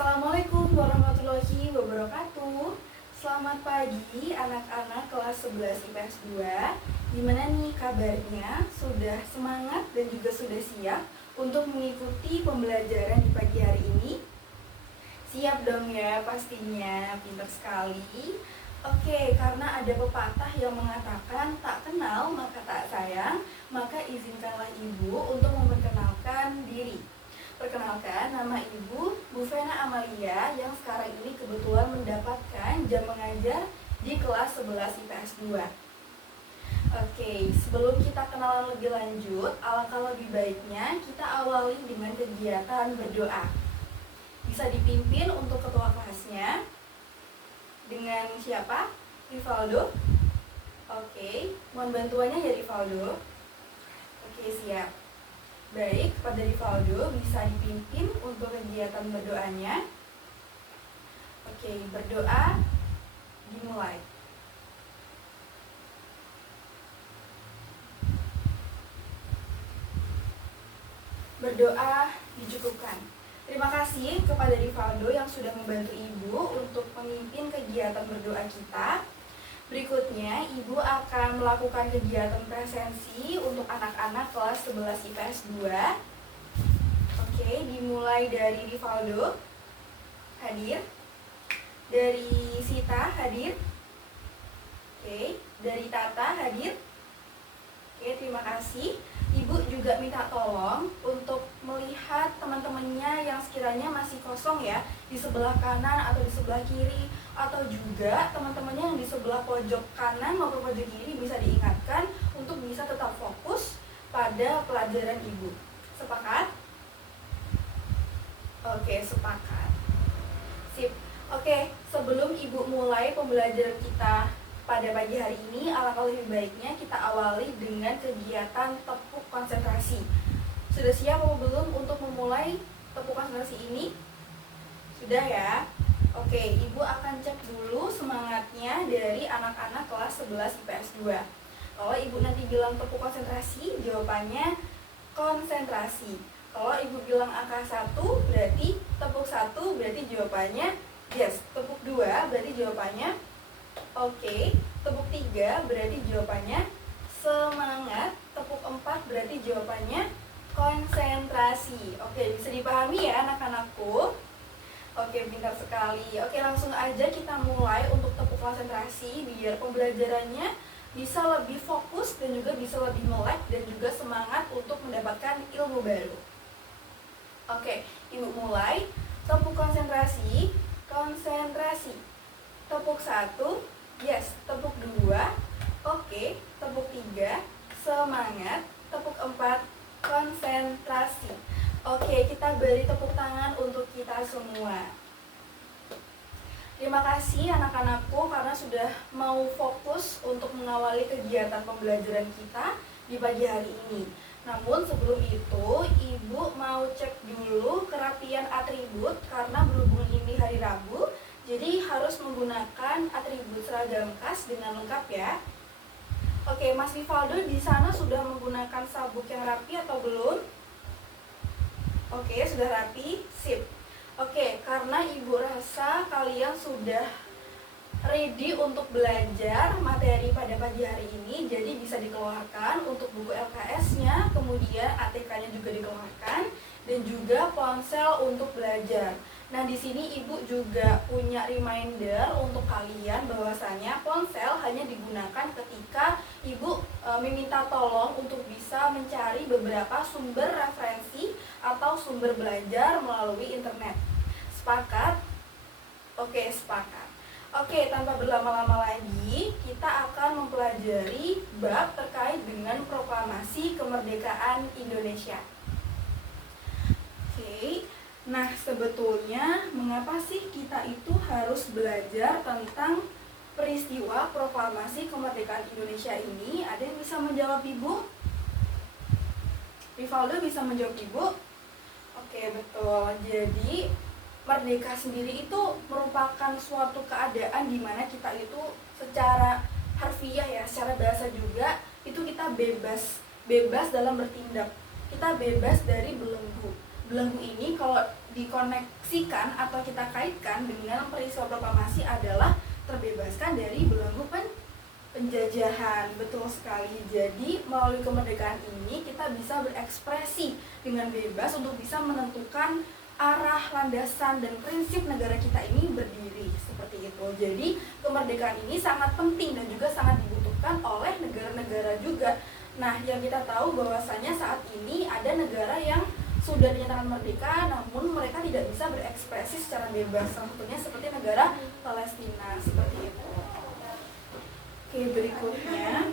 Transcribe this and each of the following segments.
Assalamualaikum warahmatullahi wabarakatuh. Selamat pagi anak-anak kelas 11 IPS 2. Gimana nih kabarnya? Sudah semangat dan juga sudah siap untuk mengikuti pembelajaran di pagi hari ini? Siap dong ya pastinya, pintar sekali. Oke, karena ada pepatah yang mengatakan tak kenal maka tak sayang, maka izinkanlah ibu untuk memperkenalkan diri. Perkenalkan, nama Ibu Bu Vena Amalia yang sekarang ini kebetulan mendapatkan jam mengajar di kelas 11 IPS 2. Oke, sebelum kita kenalan lebih lanjut, alangkah lebih baiknya kita awali dengan kegiatan berdoa. Bisa dipimpin untuk ketua kelasnya dengan siapa? Rivaldo. Oke, mohon bantuannya ya Rivaldo. Oke, siap. Baik, kepada Rivaldo bisa dipimpin untuk kegiatan berdoanya. Oke, berdoa dimulai. Berdoa dicukupkan. Terima kasih kepada Rivaldo yang sudah membantu Ibu untuk memimpin kegiatan berdoa kita. Berikutnya, Ibu akan melakukan kegiatan presensi untuk anak-anak kelas 11 IPS 2. Oke, dimulai dari Rivaldo, hadir. Dari Sita, hadir. Oke, dari Tata, hadir. Oke, terima kasih. Ibu juga minta tolong untuk melihat teman-temannya yang sekiranya masih kosong ya, di sebelah kanan atau di sebelah kiri, atau juga teman-temannya yang di sebelah pojok kanan maupun pojok kiri bisa diingatkan untuk bisa tetap fokus pada pelajaran Ibu. Sepakat? Oke, sepakat. Sip. Oke, sebelum Ibu mulai pembelajaran kita pada pagi hari ini, alangkah lebih baiknya kita awali dengan kegiatan tepuk konsentrasi. Sudah siap atau belum untuk memulai tepuk konsentrasi ini? Sudah ya? Oke, Ibu akan cek dulu semangatnya dari anak-anak kelas 11 IPS 2. Kalau Ibu nanti bilang tepuk konsentrasi, jawabannya konsentrasi. Kalau Ibu bilang angka 1, berarti tepuk 1, berarti jawabannya yes. Tepuk 2, berarti jawabannya oke. Tepuk 3, berarti jawabannya semangat. Tepuk 4, berarti jawabannya konsentrasi. Oke, bisa dipahami ya anak-anakku? Oke, pintar sekali. Oke, langsung aja kita mulai untuk tepuk konsentrasi biar pembelajarannya bisa lebih fokus dan juga bisa lebih melek dan juga semangat untuk mendapatkan ilmu baru. Oke, Ibu mulai. Tepuk konsentrasi, konsentrasi. Tepuk 1, yes. Tepuk 2, oke. Tepuk 3, semangat. Tepuk 4, konsentrasi. Oke, kita beri tepuk tangan untuk kita semua. Terima kasih anak-anakku karena sudah mau fokus untuk mengawali kegiatan pembelajaran kita di pagi hari ini. Namun sebelum itu, Ibu mau cek dulu kerapian atribut karena berhubung ini hari Rabu, jadi harus menggunakan atribut seragam khas dengan lengkap ya. Oke, Mas Rivaldo di sana sudah menggunakan sabuk yang rapi atau belum? Oke, sudah rapi, sip. Oke, karena Ibu rasa kalian sudah ready untuk belajar materi pada pagi hari ini, jadi bisa dikeluarkan untuk buku LKS-nya, kemudian ATK-nya juga dikeluarkan, dan juga ponsel untuk belajar. Nah, di sini Ibu juga punya reminder untuk kalian bahwasanya ponsel hanya digunakan ketika Ibu meminta tolong untuk bisa mencari beberapa sumber referensi atau sumber belajar melalui internet. Sepakat? Oke, sepakat. Oke, tanpa berlama-lama lagi, kita akan mempelajari bab terkait dengan proklamasi kemerdekaan Indonesia. Oke. Nah, sebetulnya mengapa sih kita itu harus belajar tentang peristiwa proklamasi kemerdekaan Indonesia ini? Ada yang bisa menjawab Ibu? Rivaldo bisa menjawab Ibu? Oke, betul. Jadi, merdeka sendiri itu merupakan suatu keadaan di mana kita itu secara harfiah ya, secara bahasa juga, itu kita bebas dalam bertindak. Kita bebas dari belenggu. Belenggu ini kalau dikoneksikan atau kita kaitkan dengan peristiwa proklamasi adalah terbebaskan dari belenggu penjajahan. Betul sekali. Jadi melalui kemerdekaan ini kita bisa berekspresi dengan bebas untuk bisa menentukan arah, landasan, dan prinsip negara kita ini berdiri, seperti itu. Jadi kemerdekaan ini sangat penting dan juga sangat dibutuhkan oleh negara-negara juga. Nah, yang kita tahu bahwasanya saat ini ada negara yang sudah dinyatakan merdeka, namun mereka tidak bisa berekspresi secara bebas. Salah satunya seperti negara Palestina, seperti itu. Oke, berikutnya,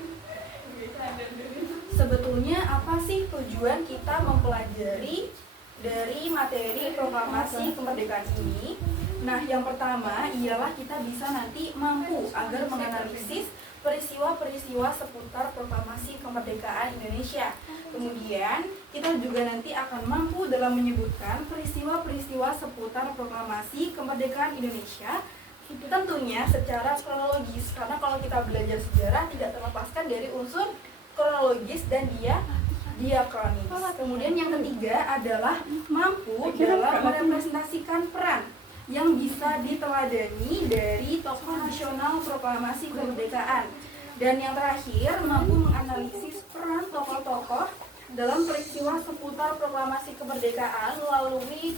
sebetulnya apa sih tujuan kita mempelajari dari materi proklamasi kemerdekaan ini? Nah, yang pertama ialah kita bisa nanti mampu agar menganalisis peristiwa-peristiwa seputar proklamasi kemerdekaan Indonesia. Kemudian, kita juga nanti akan mampu dalam menyebutkan peristiwa-peristiwa seputar proklamasi kemerdekaan Indonesia, tentunya secara kronologis, karena kalau kita belajar sejarah tidak terlepaskan dari unsur kronologis dan diakronis. Kemudian yang ketiga adalah mampu dalam merepresentasikan peran yang bisa diteladani dari tokoh nasional proklamasi kemerdekaan. Dan yang terakhir, mampu menganalisis peran tokoh-tokoh dalam peristiwa seputar proklamasi kemerdekaan melalui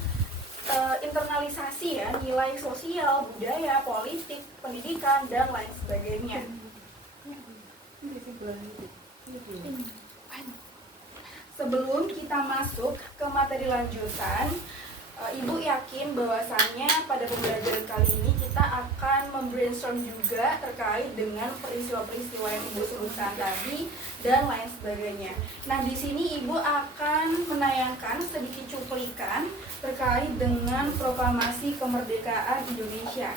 internalisasi ya, nilai sosial, budaya, politik, pendidikan, dan lain sebagainya. Sebelum kita masuk ke materi lanjutan, Ibu yakin bahwasannya pada pembelajaran kali ini kita akan membrainstorm juga terkait dengan peristiwa-peristiwa yang Ibu sebutkan tadi dan lain sebagainya. Nah, di sini Ibu akan menayangkan sedikit cuplikan terkait dengan proklamasi kemerdekaan Indonesia.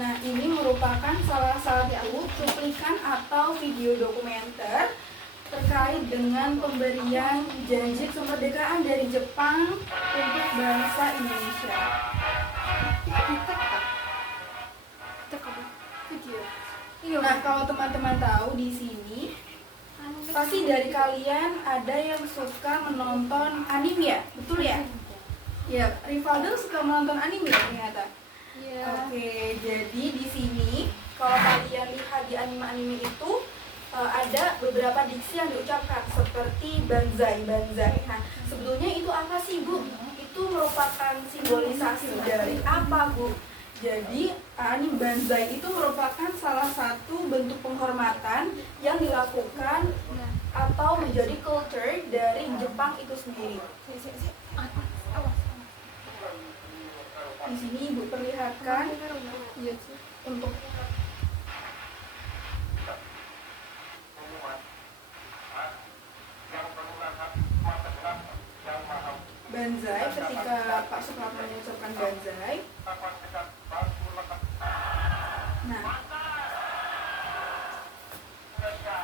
Nah, ini merupakan salah satu cuplikan atau video dokumenter terkait dengan pemberian janji kemerdekaan dari Jepang untuk bangsa Indonesia. Nah, kalau teman-teman tahu di sini, pasti dari kalian ada yang suka menonton anime ya, betul ya? Ya, Rivaldo suka menonton anime ternyata. Oke, jadi di sini kalau kalian lihat di anime-anime itu ada beberapa diksi yang diucapkan seperti banzai. Nah, sebetulnya itu apa sih, Bu? Itu merupakan simbolisasi dari apa, Bu? Jadi, anime banzai itu merupakan salah satu bentuk penghormatan yang dilakukan atau menjadi culture dari Jepang itu sendiri. Di sini Ibu perlihatkan untuk banzai ketika Pak Soekarno mengucapkan banzai. Nah,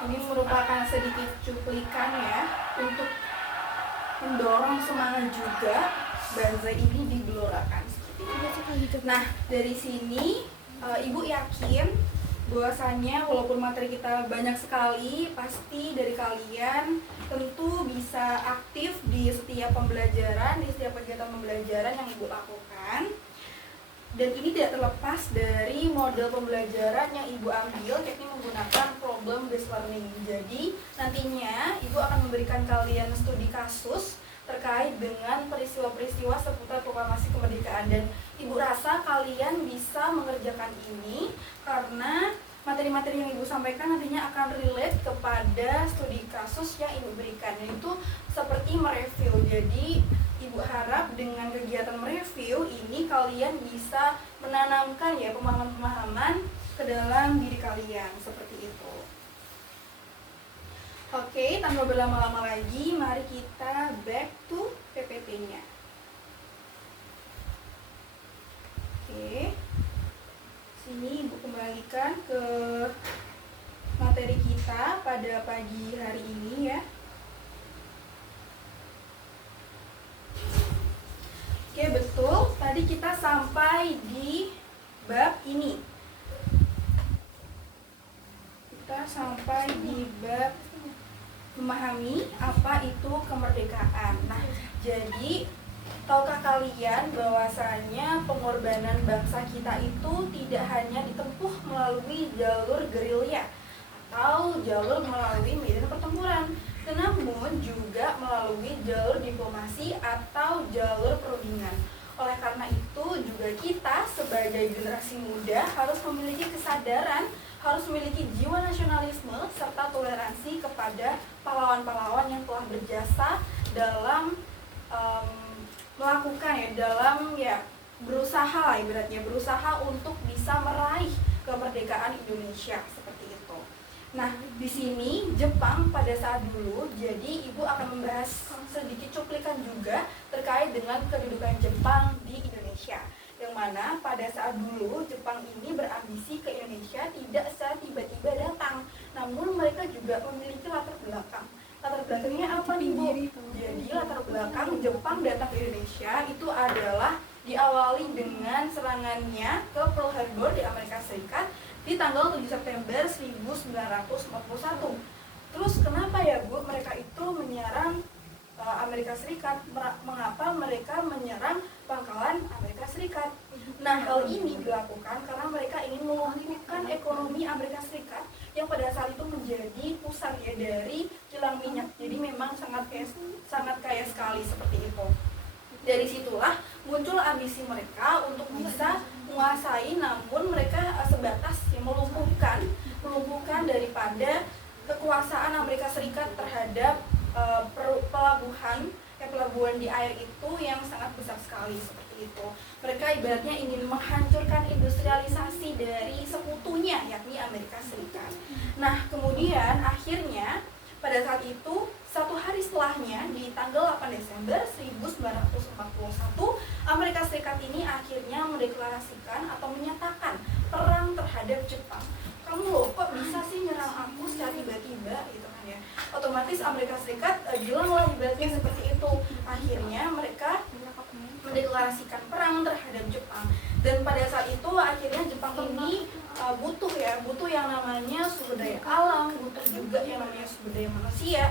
ini merupakan sedikit cuplikan ya untuk mendorong semangat juga banzai ini digelorakan seperti itu. Nah, dari sini Ibu yakin bahwasannya walaupun materi kita banyak sekali, pasti dari kalian tentu bisa aktif di setiap pembelajaran, di setiap kegiatan pembelajaran yang Ibu lakukan. Dan ini tidak terlepas dari model pembelajaran yang Ibu ambil, yakni menggunakan problem based learning. Jadi nantinya Ibu akan memberikan kalian studi kasus terkait dengan peristiwa-peristiwa seputar proklamasi kemerdekaan, dan Ibu rasa kalian bisa mengerjakan ini karena materi-materi yang Ibu sampaikan nantinya akan relate kepada studi kasus yang Ibu berikan, yaitu seperti mereview. Jadi Ibu harap dengan kegiatan mereview ini kalian bisa menanamkan ya pemahaman-pemahaman ke dalam diri kalian, seperti itu. Oke, tanpa berlama-lama lagi, mari kita back to PPT-nya. Oke, sini Ibu kembalikan ke materi kita pada pagi hari ini ya. Oke, betul. Tadi kita sampai di bab ini. Kita sampai di bab memahami apa itu kemerdekaan. Nah, Jadi, tahukah kalian bahwasanya pengorbanan bangsa kita itu tidak hanya ditempuh melalui jalur gerilya atau jalur melalui medan pertempuran, namun juga melalui jalur diplomasi atau jalur perundingan. Oleh karena itu juga kita sebagai generasi muda harus memiliki kesadaran, harus memiliki jiwa nasionalisme serta toleransi kepada pahlawan-pahlawan yang telah berjasa dalam melakukan dalam berusaha lah, ibaratnya berusaha untuk bisa meraih kemerdekaan Indonesia seperti itu. Nah, di sini Jepang pada saat dulu, jadi Ibu akan membahas sedikit cuplikan juga terkait dengan kedudukan Jepang di Indonesia. Yang mana pada saat dulu Jepang ini berambisi ke Indonesia tidak secara tiba-tiba datang, namun mereka juga memiliki latar belakang. Latar belakangnya apa nih Bu? Jadi latar belakang Jepang datang ke Indonesia itu adalah diawali dengan serangannya ke Pearl Harbor di Amerika Serikat di tanggal 7 September 1941. Terus kenapa ya Bu mereka itu menyerang Amerika Serikat? Mengapa mereka menyerang pangkalan Amerika Serikat? Nah, hal ini dilakukan karena mereka ingin melumpuhkan ekonomi Amerika Serikat yang pada saat itu menjadi pusat dari kilang minyak. Jadi memang sangat kaya sekali seperti itu. Dari situlah muncul ambisi mereka untuk bisa menguasai, namun mereka sebatas melumpuhkan daripada kekuasaan Amerika Serikat terhadap pelabuhan di air itu yang sangat besar sekali seperti itu. Mereka ibaratnya ingin menghancurkan industrialisasi dari sekutunya yakni Amerika Serikat. Nah, kemudian akhirnya pada saat itu satu hari setelahnya di tanggal 8 Desember 1941 Amerika Serikat ini akhirnya mendeklarasikan atau menyatakan perang terhadap Jepang. Kamu loh kok bisa sih nyerang aku secara tiba-tiba gitu kan ya. Otomatis Amerika Serikat bilang lah ibaratnya seperti itu. Akhirnya mereka mendeklarasikan perang terhadap Jepang. Dan pada saat itu akhirnya Jepang ini butuh yang namanya sumber daya alam, butuh juga yang namanya sumber daya manusia,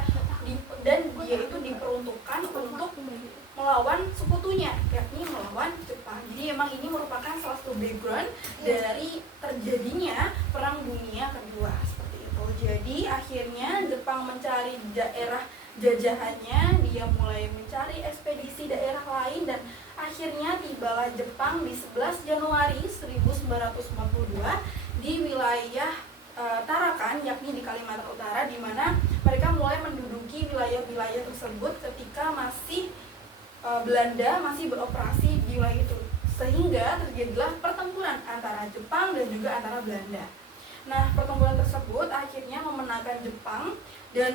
dan dia itu diperuntukkan untuk melawan sekutunya, yakni melawan Jepang. Jadi memang ini merupakan salah satu background dari terjadinya Perang Dunia Kedua seperti itu. Jadi akhirnya Jepang mencari daerah jajahannya, dia mulai mencari ekspedisi daerah lain, dan akhirnya tibalah Jepang di 11 Januari 1942 di wilayah Tarakan, yakni di Kalimantan Utara, di mana mereka mulai menduduki wilayah-wilayah tersebut ketika masih Belanda masih beroperasi di wilayah itu, sehingga terjadilah pertempuran antara Jepang dan juga antara Belanda. Nah, pertempuran tersebut akhirnya memenangkan Jepang, dan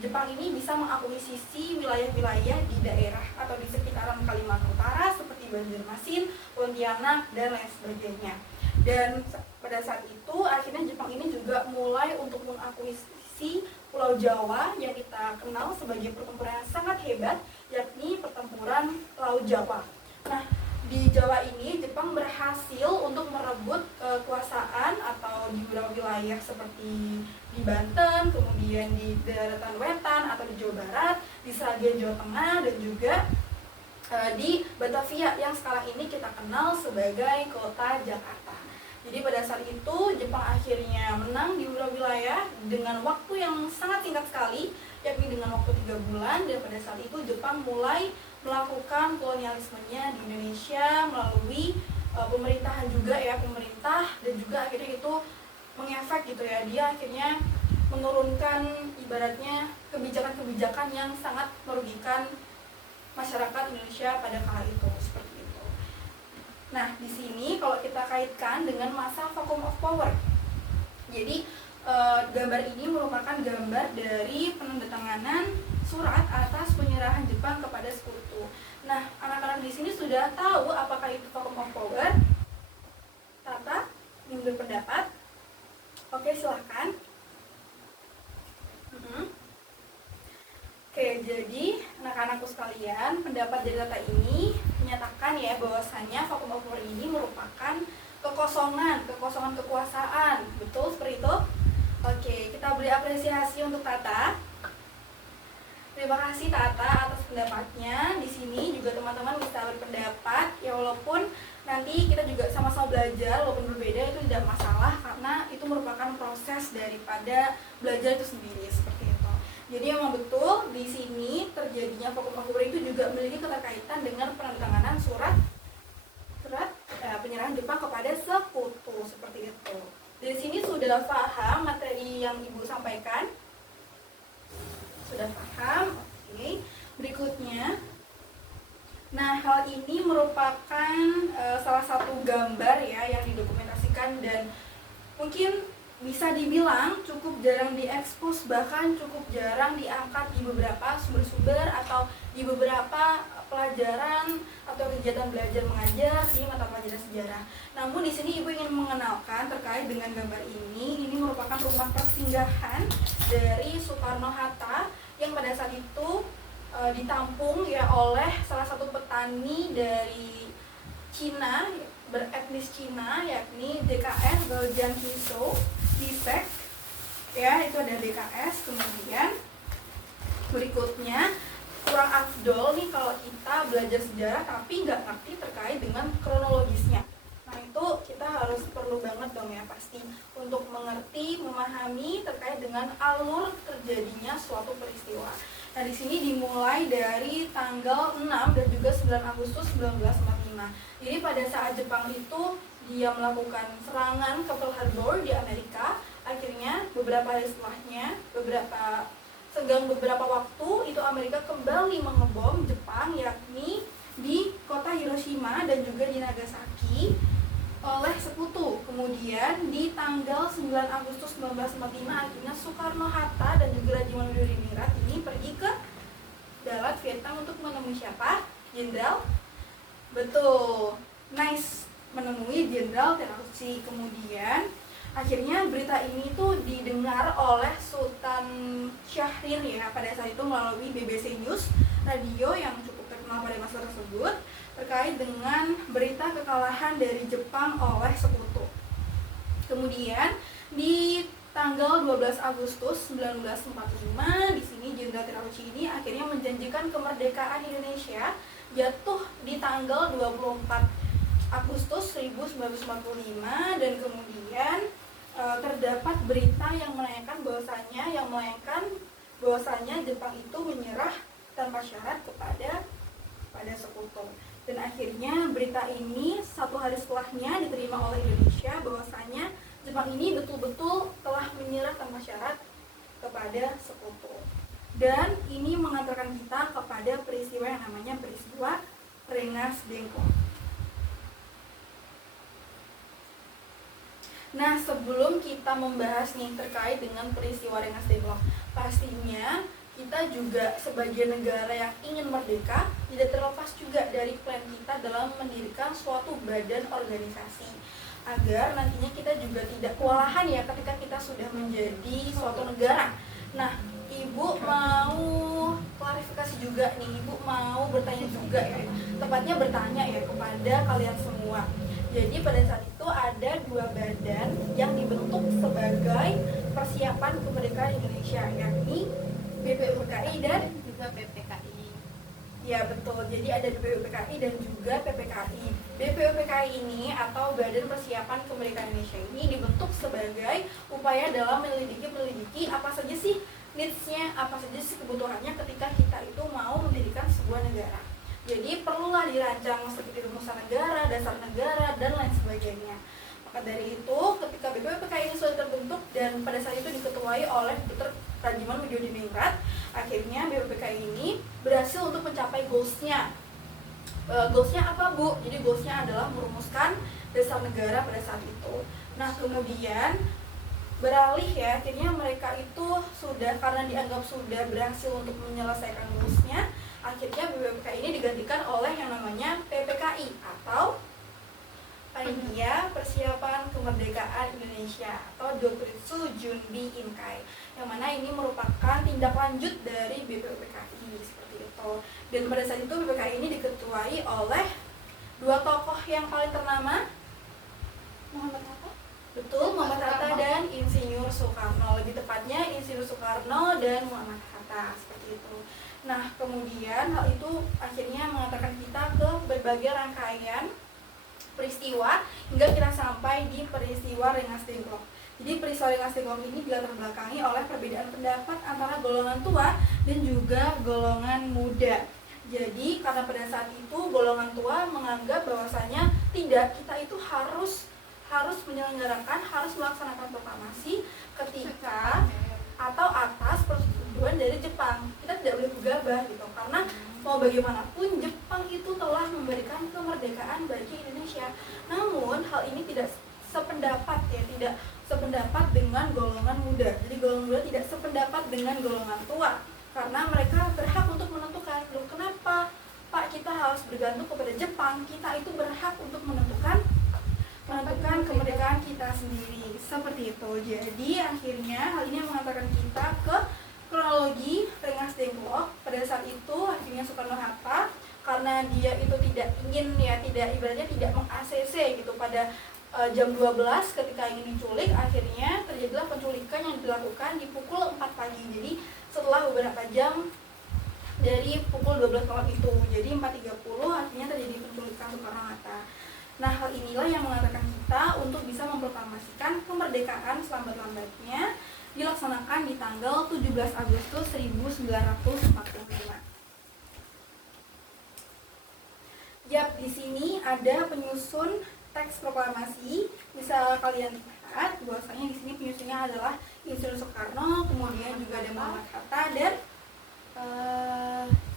Jepang ini bisa mengakuisisi wilayah-wilayah di daerah atau di sekitaran Kalimantan Utara seperti Banjarmasin, Pontianak, dan lain sebagainya. Dan pada saat itu akhirnya Jepang ini juga mulai untuk mengakuisisi Pulau Jawa yang kita kenal sebagai pertempuran yang sangat hebat, yakni pertempuran Laut Jawa. Nah, di Jawa ini Jepang berhasil untuk merebut kekuasaan atau di beberapa wilayah seperti di Banten, kemudian di daratan Wetan atau di Jawa Barat, di Sragen Jawa Tengah, dan juga di Batavia yang sekarang ini kita kenal sebagai kota Jakarta. Jadi pada saat itu Jepang akhirnya menang di beberapa wilayah dengan waktu yang sangat singkat sekali, yakni dengan waktu 3 bulan. Dan pada saat itu Jepang mulai melakukan kolonialismenya di Indonesia melalui pemerintahan juga pemerintah, dan juga akhirnya itu mengefek dia akhirnya menurunkan ibaratnya kebijakan-kebijakan yang sangat merugikan masyarakat Indonesia pada kala itu seperti itu. Nah, di sini kalau kita kaitkan dengan masa vacuum of power, jadi gambar ini merupakan gambar dari penandatanganan surat atas penyerahan Jepang kepada sekutu. Nah, anak-anak di sini sudah tahu apakah itu vacuum of power? Tata, ingin berpendapat? Oke, silahkan. Oke, jadi anak-anakku sekalian, pendapat dari Tata ini menyatakan bahwasanya vacuum of power ini merupakan kekosongan kekuasaan. Betul seperti itu? Oke, kita beri apresiasi untuk Tata. Terima kasih Tata atas pendapatnya. Di sini juga teman-teman bisa berpendapat ya, walaupun nanti kita juga sama-sama belajar walaupun berbeda itu tidak masalah karena itu merupakan proses daripada belajar itu sendiri seperti itu. Jadi memang betul di sini terjadinya vakum akupunktur itu juga memiliki keterkaitan dengan penandatanganan surat penyerahan Jepang kepada sekutu seperti itu. Dari sini sudah paham materi yang Ibu sampaikan? Sudah paham? Oke. Berikutnya, nah hal ini merupakan salah satu gambar ya yang didokumentasikan dan mungkin bisa dibilang cukup jarang diekspos, bahkan cukup jarang diangkat di beberapa sumber-sumber atau di beberapa pelajaran atau kegiatan belajar mengajar di mata pelajaran sejarah. Namun di sini Ibu ingin mengenalkan terkait dengan gambar ini. Ini merupakan rumah persinggahan dari Soekarno-Hatta yang pada saat itu ditampung ya oleh salah satu petani dari Cina, beretnis Cina, yakni DKS Goljan Kiso Bisek ya, itu ada DKS. Kemudian berikutnya kurang afdol nih kalau kita belajar sejarah tapi nggak ngerti terkait dengan kronologisnya. Nah itu kita harus perlu banget dong ya pasti untuk mengerti, memahami terkait dengan alur terjadinya suatu peristiwa. Nah di sini dimulai dari tanggal 6 dan juga 9 Agustus 1945. Jadi pada saat Jepang itu dia melakukan serangan ke Pearl Harbor di Amerika, akhirnya beberapa hari setelahnya, beberapa waktu itu Amerika kembali mengebom Jepang, yakni di kota Hiroshima dan juga di Nagasaki oleh sekutu. Kemudian di tanggal 9 Agustus 1945 akhirnya Soekarno-Hatta dan juga Rajiman Widyadiningrat ini pergi ke darat Vietnam untuk menemui siapa? Jenderal? Betul, nice, menemui Jenderal Terauchi. Kemudian akhirnya berita ini tuh didengar oleh Sultan Syahrir ya pada saat itu melalui BBC News, radio yang cukup terkenal pada masa tersebut, terkait dengan berita kekalahan dari Jepang oleh sekutu. Kemudian di tanggal 12 Agustus 1945 di sini Jenderal Terauchi ini akhirnya menjanjikan kemerdekaan Indonesia jatuh di tanggal 24 Agustus 1945 dan kemudian terdapat berita yang melayangkan bahwasanya Jepang itu menyerah tanpa syarat kepada sekutu. Dan akhirnya berita ini satu hari setelahnya diterima oleh Indonesia bahwasanya Jepang ini betul-betul telah menyerah tanpa syarat kepada sekutu. Dan ini mengantarkan kita kepada peristiwa yang namanya peristiwa Rengas Dengklok. Nah, sebelum kita membahas nih terkait dengan peristiwa Rengas Dengklok, pastinya kita juga sebagai negara yang ingin merdeka tidak terlepas juga dari plan kita dalam mendirikan suatu badan organisasi agar nantinya kita juga tidak kewalahan ya ketika kita sudah menjadi suatu negara. Nah, Ibu mau klarifikasi juga nih, Ibu mau bertanya juga ya, tepatnya bertanya ya kepada kalian semua. Jadi pada saat itu ada dua badan yang dibentuk sebagai persiapan kemerdekaan Indonesia, yakni BPUPKI dan juga PPKI. Ya betul, jadi ada BPUPKI dan juga PPKI. BPUPKI ini atau Badan Persiapan Kemerdekaan Indonesia ini dibentuk sebagai upaya dalam menyelidiki apa saja sih needs-nya, apa saja sih kebutuhannya ketika kita itu mau mendirikan sebuah negara. Jadi perlulah dirancang seperti rumusan negara, dasar negara, dan lain sebagainya. Maka dari itu, ketika BPUPKI ini sudah terbentuk dan pada saat itu diketuai oleh Dr. Rajiman Widyadiningrat, akhirnya BPUPKI ini berhasil untuk mencapai goals-nya. Goals-nya apa, Bu? Jadi goals-nya adalah merumuskan dasar negara pada saat itu. Nah, kemudian beralih ya, akhirnya mereka itu sudah, karena dianggap sudah berhasil untuk menyelesaikan goals-nya, akhirnya BPUPKI ini digantikan oleh yang namanya PPKI atau Panitia Persiapan Kemerdekaan Indonesia atau Dokuritsu Junbi Inkai, yang mana ini merupakan tindak lanjut dari BPUPKI seperti itu. Dan pada saat itu BPUPKI ini diketuai oleh dua tokoh yang paling ternama, Muhammad Hatta. Betul, Muhammad Hatta dan Insinyur Soekarno. Lebih tepatnya Insinyur Soekarno dan Muhammad Hatta seperti itu. Nah, kemudian hal itu akhirnya mengantarkan kita ke berbagai rangkaian peristiwa hingga kita sampai di peristiwa Rengas Dengklok. Jadi peristiwa Rengas Dengklok ini dilatar belakangi oleh perbedaan pendapat antara golongan tua dan juga golongan muda. Jadi karena pada saat itu golongan tua menganggap bahwasanya tidak, kita itu harus menyelenggarakan, harus melaksanakan proklamasi ketika atau atas persetujuan dari Jepang. Kita tidak boleh gegabah gitu, karena mau bagaimanapun Jepang itu telah memberikan kemerdekaan bagi Indonesia. Namun hal ini tidak sependapat ya, tidak sependapat dengan golongan muda. Jadi golongan muda tidak sependapat dengan golongan tua, karena mereka berhak untuk menentukan, loh kenapa Pak kita harus bergantung kepada Jepang? Kita itu berhak untuk menentukan kemerdekaan kita sendiri, seperti itu. Jadi akhirnya hal ini mengantarkan kita ke kronologi Rengas Dengklok. Pada saat itu akhirnya Soekarno-Hatta, karena dia itu tidak ingin ya, ibaratnya tidak meng-ACC gitu pada jam 12 ketika ingin diculik, akhirnya terjadilah penculikan yang dilakukan di pukul 4 pagi. Jadi setelah beberapa jam dari pukul 12 malam itu, jadi 4.30 akhirnya terjadi penculikan Soekarno-Hatta. Nah, hal inilah yang mengantarkan kita untuk bisa memproklamasikan kemerdekaan selambat-lambatnya, dilaksanakan di tanggal 17 Agustus 1945. Yap, di sini ada penyusun teks proklamasi. Bisa kalian lihat bahwasanya di sini penyusunnya adalah Insinyur Soekarno, kemudian juga ada Muhammad Hatta dan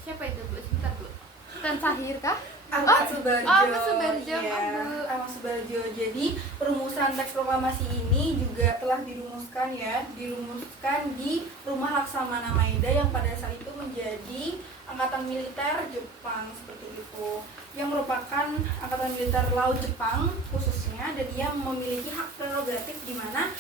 siapa itu Bu? Sebentar Bu. Tan Sahir kah? Ahmad Subarjo. Ahmad Subarjo. Ya, Ahmad Subarjo. Jadi perumusan teks proklamasi ini juga telah dirumuskan di Rumah Laksamana Maeda yang pada saat itu menjadi angkatan militer Jepang, seperti itu, yang merupakan angkatan militer laut Jepang khususnya, dan dia memiliki hak prerogatif di mana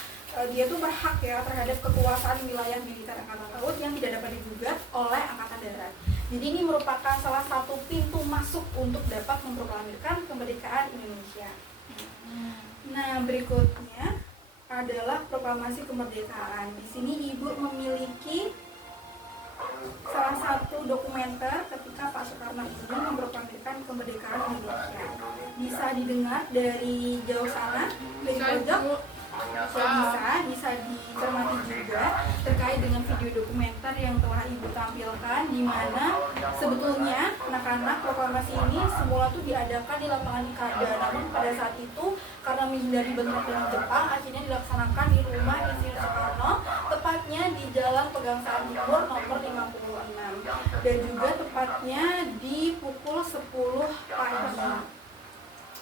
dia tuh berhak ya terhadap kekuasaan wilayah militer angkatan laut yang tidak dapat digugat oleh angkatan darat. Jadi ini merupakan salah satu pintu masuk untuk dapat memproklamirkan kemerdekaan Indonesia. Nah, berikutnya adalah proklamasi kemerdekaan. Di sini Ibu memiliki salah satu dokumenter ketika Pak Soekarno ini memproklamirkan kemerdekaan Indonesia. Bisa didengar dari jauh sana, dari pojok. Bisa dicermati juga terkait dengan video dokumenter yang telah Ibu tampilkan, di mana sebetulnya anak-anak proklamasi ini semula tuh diadakan di lapangan Ikada, namun pada saat itu karena menghindari bentrok dengan Jepang akhirnya dilaksanakan di rumah Insinyur Soekarno, tepatnya di Jalan Pegangsaan Timur nomor 56, dan juga tepatnya di pukul 10 pagi.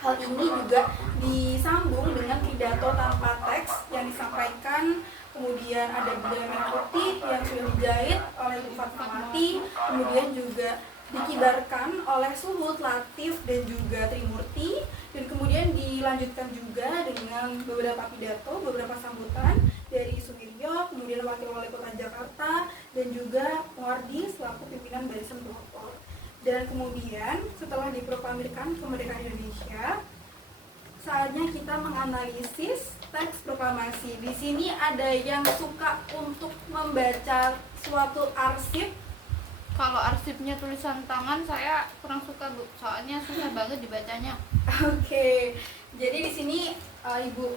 Hal ini juga disambung dengan pidato tanpa teks yang disampaikan, kemudian ada bendera merah putih yang sudah dijahit oleh Ibu Fatmawati, kemudian juga dikibarkan oleh Suhut, Latif, dan juga Trimurti, dan kemudian dilanjutkan juga dengan beberapa pidato, beberapa sambutan dari Sumiryo, kemudian Wakil Wali Kota Jakarta, dan juga Muardi selaku pimpinan Barisan Pelopor. Dan kemudian setelah diproklamirkan kemerdekaan Indonesia, saatnya kita menganalisis teks proklamasi. Di sini ada yang suka untuk membaca suatu arsip. Kalau arsipnya tulisan tangan saya kurang suka Bu, soalnya susah banget dibacanya. Oke. Jadi di sini Ibu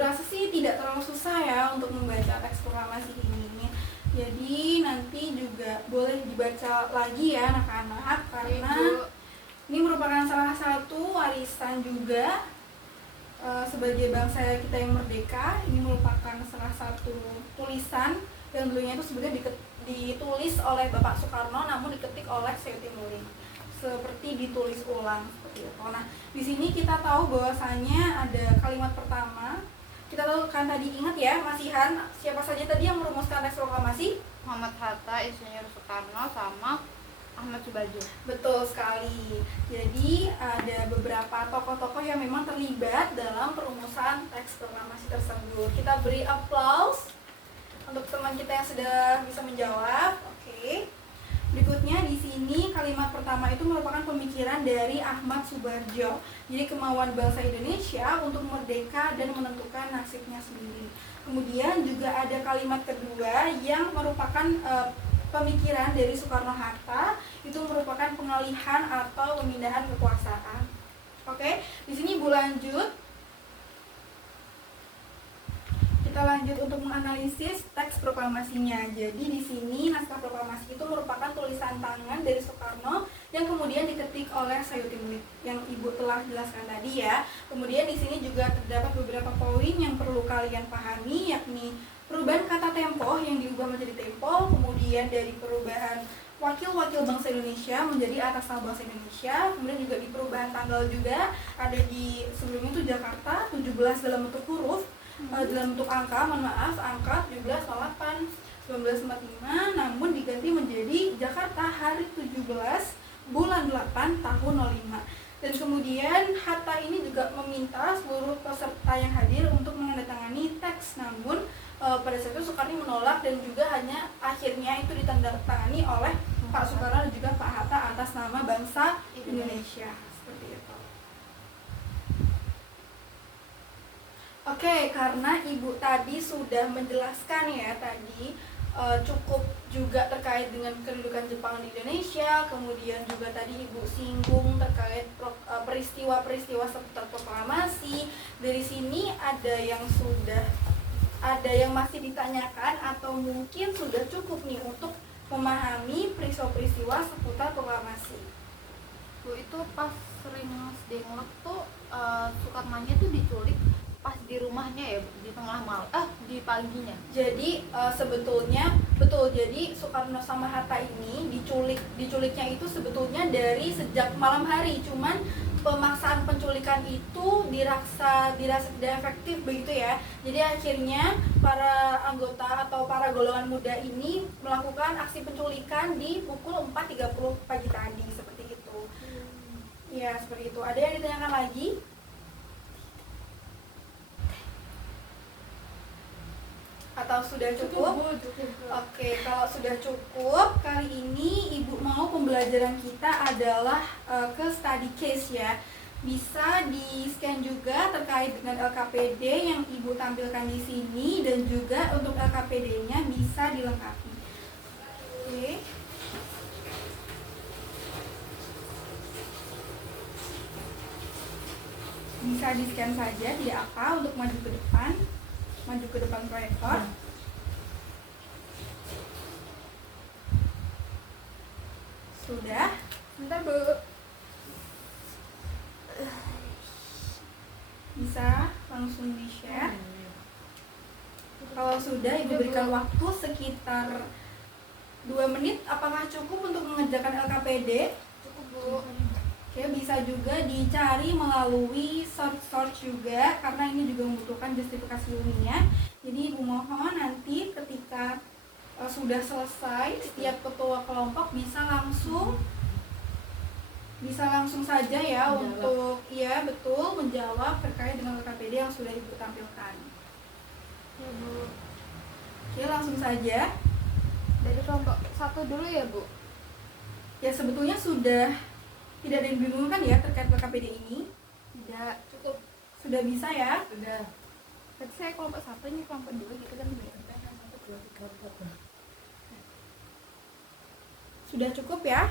rasa sih tidak terlalu susah ya untuk membaca teks proklamasi ini. Jadi nanti juga boleh dibaca lagi ya anak-anak, karena ini merupakan salah satu warisan juga sebagai bangsa kita yang merdeka. Ini merupakan salah satu tulisan yang dulunya itu sebenarnya ditulis oleh Bapak Soekarno, namun diketik oleh Sayuti Nuril, seperti ditulis ulang seperti itu. Nah, di sini kita tahu bahwasanya ada kalimat pertama. Kita tahu kan tadi, ingat ya masihan, siapa saja tadi yang merumuskan teks proklamasi? Muhammad Hatta, Insinyur Soekarno, sama Ahmad Subarjo. Betul sekali. Jadi ada beberapa tokoh-tokoh yang memang terlibat dalam perumusan teks proklamasi tersebut. Kita beri applause untuk teman kita yang sudah bisa menjawab. Oke. Berikutnya di sini kalimat pertama itu merupakan pemikiran dari Ahmad Subarjo. Jadi kemauan bangsa Indonesia untuk merdeka dan menentukan nasibnya sendiri. Kemudian juga ada kalimat kedua yang merupakan pemikiran dari Soekarno-Hatta itu merupakan pengalihan atau pemindahan kekuasaan. Oke, di sini Ibu lanjut. Kita lanjut untuk menganalisis teks proklamasinya. Jadi di sini naskah proklamasi itu merupakan tulisan tangan dari Soekarno yang kemudian diketik oleh Sayuti Melik yang Ibu telah jelaskan tadi ya. Kemudian di sini juga terdapat beberapa poin yang perlu kalian pahami, yakni perubahan kata tempo yang diubah menjadi tempo, kemudian dari perubahan wakil-wakil bangsa Indonesia menjadi atas nama bangsa Indonesia, kemudian juga di perubahan tanggal juga ada di sebelumnya itu Jakarta 17 dalam bentuk huruf, dalam bentuk angka, angka 1708 1945, namun diganti menjadi Jakarta hari 17 bulan 8 tahun 05. Dan kemudian Hatta ini juga meminta seluruh peserta yang hadir untuk menandatangani teks, namun pada saat itu Soekarno menolak dan juga hanya akhirnya itu ditandatangani oleh Pak Soekarno dan juga Pak Hatta atas nama bangsa Indonesia. Seperti itu. Oke, karena Ibu tadi sudah menjelaskan ya tadi cukup juga terkait dengan kedudukan Jepang di Indonesia, kemudian juga tadi Ibu singgung terkait peristiwa-peristiwa seputar proklamasi. Dari sini ada yang masih ditanyakan atau mungkin sudah cukup nih untuk memahami peristiwa-peristiwa seputar proklamasi. Bu, itu pas sering denglek tuh Soekarno-nya tuh diculik pas di rumahnya ya, di tengah malam, di paginya. Jadi sebetulnya betul, jadi Soekarno sama Hatta ini diculiknya itu sebetulnya dari sejak malam hari, cuman pemaksaan penculikan itu dirasa tidak efektif begitu ya. Jadi akhirnya para anggota atau para golongan muda ini melakukan aksi penculikan di pukul 4.30 pagi tadi, seperti itu. Ya, seperti itu. Ada yang ditanyakan lagi? Atau sudah cukup? Oke, kalau sudah cukup, kali ini Ibu mau pembelajaran kita adalah ke study case ya. Bisa di-scan juga terkait dengan LKPD yang Ibu tampilkan di sini, dan juga untuk LKPD-nya bisa dilengkapi. Oke. Bisa di-scan saja, tidak apa, untuk maju ke depan proyektor. Sudah? Bentar, Bu. Bisa langsung di-share. Kalau sudah, Ibu berikan waktu sekitar 2 menit. Apakah cukup untuk mengerjakan LKPD? Cukup, Bu. Oke, bisa juga dicari melalui search juga, karena ini juga membutuhkan justifikasi ilmiah. Jadi Ibu mohon nanti ketika sudah selesai, setiap ketua kelompok bisa langsung saja ya untuk menjawab terkait dengan LKPD yang sudah Ibu tampilkan. Ya, Bu. Oke, langsung saja. Dari kelompok 1 dulu ya, Bu. Ya, sebetulnya sudah tidak ada yang dibingungkan ya terkait LKPD ini. Tidak, cukup. Sudah bisa ya? Sudah. Berarti saya kelompok 1, ini kelompok 2 gitu kan, Bu. 1, 2, 3, 4. Sudah cukup ya?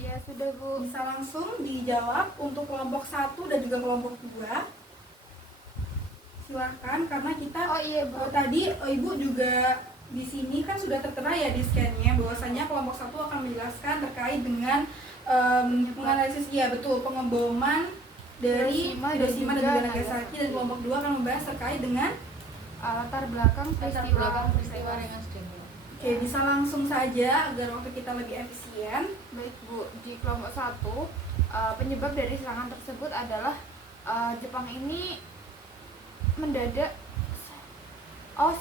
Iya, sudah, Bu. Bisa langsung dijawab untuk kelompok 1 dan juga kelompok 2. Silahkan, karena kita Bu. Tadi Ibu juga di sini kan sudah tertera ya di scan-nya bahwasanya kelompok 1 akan menjelaskan terkait dengan menganalisis pengeboman dari Hiroshima dan juga Nagasaki, dan kelompok 2 akan membahas terkait dengan latar belakang peristiwa Rengas Dengklok. Oke, bisa langsung saja agar waktu kita lebih efisien. Baik, Bu. Di kelompok 1, penyebab dari serangan tersebut adalah Jepang ini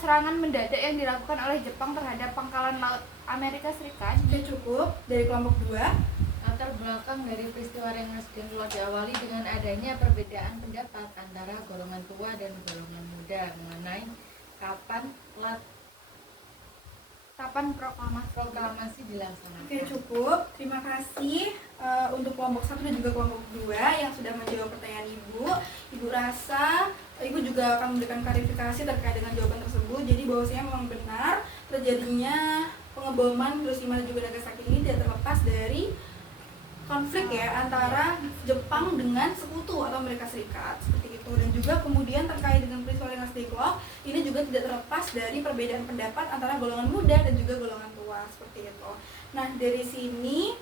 serangan mendadak yang dilakukan oleh Jepang terhadap pangkalan laut Amerika Serikat. Oke, cukup. Dari kelompok 2. Latar belakang dari peristiwa Rengas Dengklok diawali dengan adanya perbedaan pendapat antara golongan tua dan golongan muda mengenai kapan proklamasi dilaksanakan. Oke, cukup. Terima kasih untuk kelompok 1 dan juga kelompok 2 yang sudah menjawab pertanyaan Ibu. Ibu rasa Ibu juga akan memberikan klarifikasi terkait dengan jawaban tersebut. Jadi bahwasanya memang benar terjadinya pengeboman Hiroshima dan juga Nagasaki ini tidak terlepas dari konflik ya antara Jepang dengan sekutu atau Amerika Serikat seperti itu. Dan juga kemudian terkait dengan peristiwa Rengas Dengklok ini juga tidak terlepas dari perbedaan pendapat antara golongan muda dan juga golongan tua seperti itu. Nah, dari sini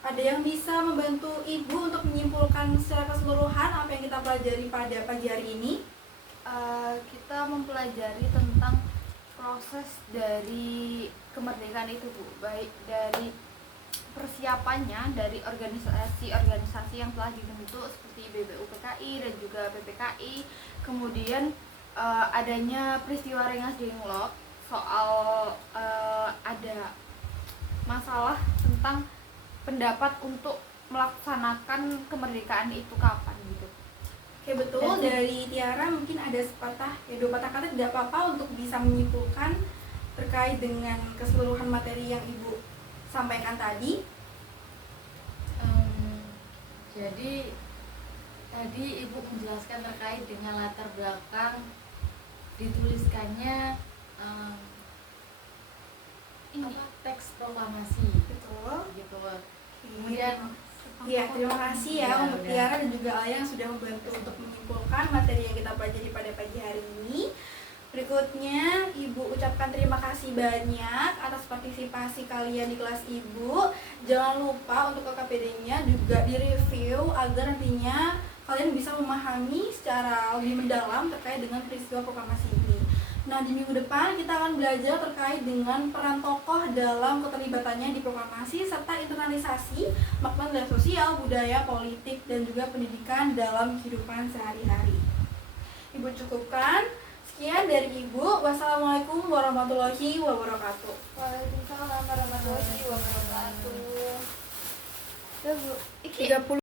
ada yang bisa membantu Ibu untuk menyimpulkan secara keseluruhan apa yang kita pelajari pada pagi hari ini? Kita mempelajari tentang proses dari kemerdekaan itu, Bu, baik dari persiapannya dari organisasi-organisasi yang telah dibentuk seperti BBUPKI dan juga PPKI, kemudian adanya peristiwa Rengas Dengklok, soal ada masalah tentang pendapat untuk melaksanakan kemerdekaan itu kapan gitu. Oke, betul. Dari Tiara mungkin ada dua patah kata tidak apa-apa untuk bisa menyimpulkan terkait dengan keseluruhan materi yang Ibu sampaikan tadi. Jadi tadi Ibu menjelaskan terkait dengan latar belakang dituliskannya teks proklamasi. Betul. Gitu. Kemudian Ya, terima kasih ya untuk Tiara dan juga Alia yang sudah membantu untuk menyimpulkan materi yang kita pelajari pada pagi hari ini. Berikutnya, Ibu ucapkan terima kasih banyak atas partisipasi kalian di kelas Ibu. Jangan lupa untuk KKPD-nya juga direview agar nantinya kalian bisa memahami secara lebih mendalam terkait dengan peristiwa proklamasi ini. Nah, di minggu depan kita akan belajar terkait dengan peran tokoh dalam keterlibatannya di proklamasi serta internalisasi makna nilai sosial, budaya, politik, dan juga pendidikan dalam kehidupan sehari-hari. Ibu cukupkan. Sekian dari Ibu. Wassalamualaikum warahmatullahi wabarakatuh. Waalaikumsalam warahmatullahi wabarakatuh. 30